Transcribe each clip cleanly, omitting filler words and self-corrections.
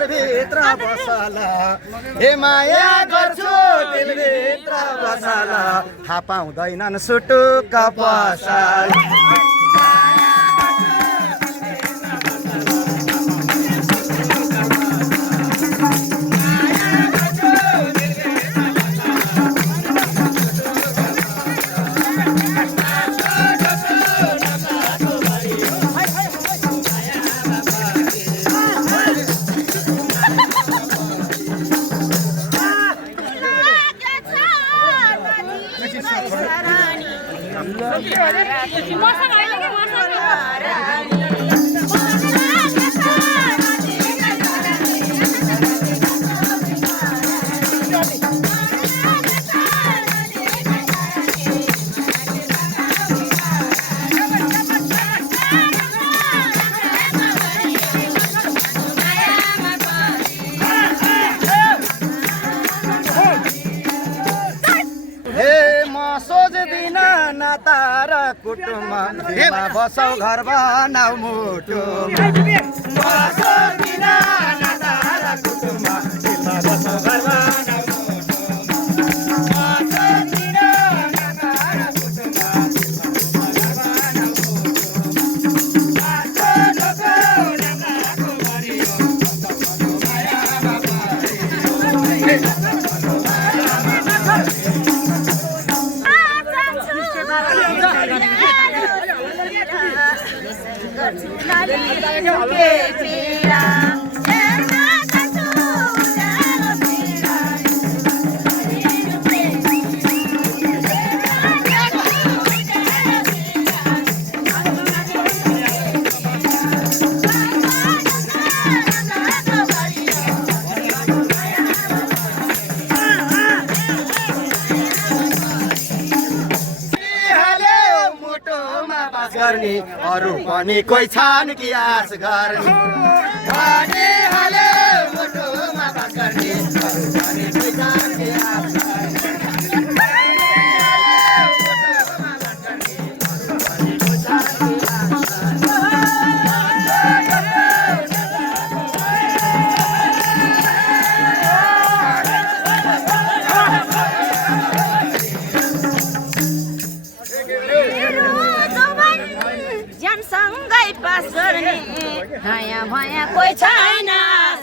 दिलभित्र बसला हे माया गर्छु दिलभित्र बसला थाहा पाउँदैनन् सुटुक्क पसल कुटुम्बमा बसौ घर बनाऊ मुटु बसौ बिना नाता र कुटुम्बमा बसौ घर बनाऊ अरु पनि कोही छन् कि आश गर्ने भने हाले मुटुमा बास गर्ने अरु पनि कोही छन् कि आश नयाँ माया कोही छैन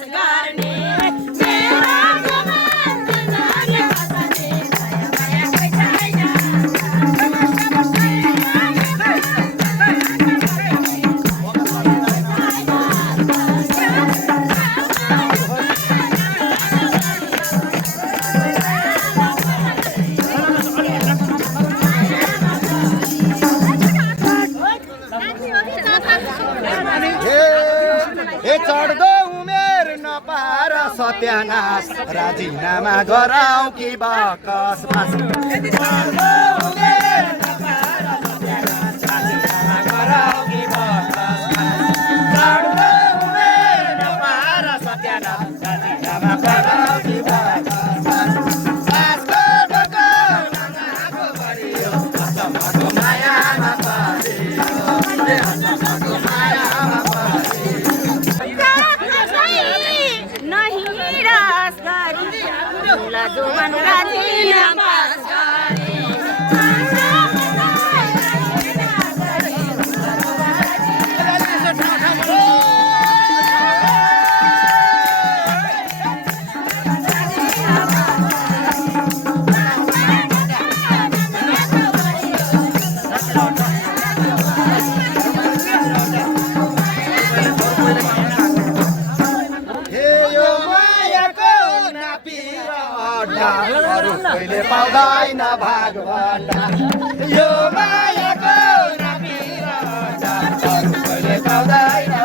गर्ने चढ्दो उमेर नपार सत्यानाश राजीनामा गराऊ कि बकस बास चढ्दो उमेर नपार सत्यानाश राजीनामा गराऊ कि बकस चढ्दो उमेर नपार सत्यानाश राजीनामा गराऊ कि बकस बासको ढोको नमाको गरियो हसमको मायामा परियो हसमको मायामा जुबान राजीनामा कहिले पाउँदैन भागवत यो मायाको नापिरहटा अरू कहिले पाउँदैन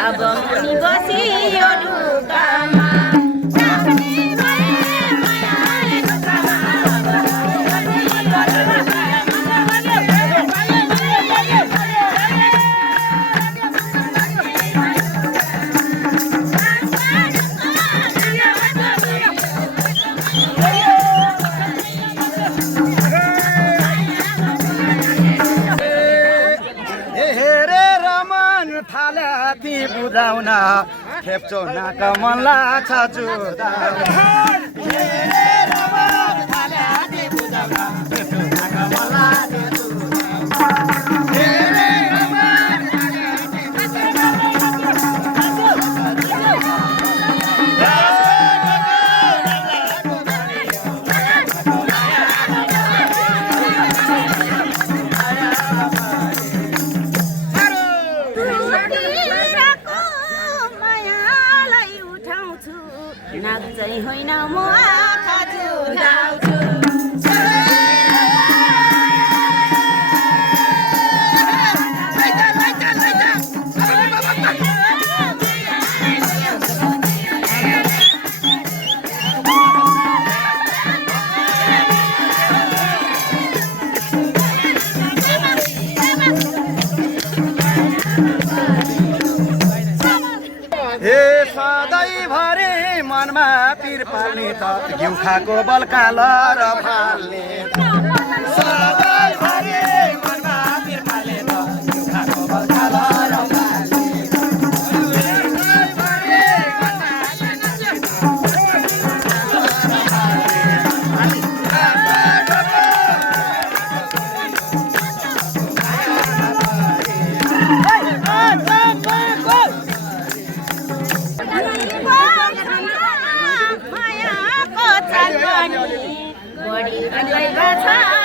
अब मुनि बसियो ढुकामा खेप्चो नाक मन लाग्छ जुदा हेरेर मन थाले आदि बुझाउला खेप्चो नाक मन लाग्छ जुदा हेरेर मन थाले आदि नाच्दै होइन म आँखा जुदाउँछु हे सधैँभरि मनमा पिर पाल्ने त घिउ खाएको बल्काला र फाल्ने सधैँभरि मनमा पिर पाल्ने त घिउ खाएको बल्काला र बढी